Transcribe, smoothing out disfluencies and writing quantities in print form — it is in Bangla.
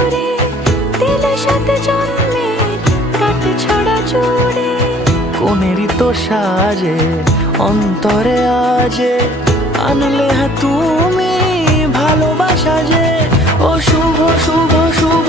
সুরে দিলে সাথে জন্মের কাট ছড়া জুড়ে। কোনেরই তো সাজে অন্তরে আজে আনলে তুমি ভালোবাসা যে। ও শুভ শুভ শুভ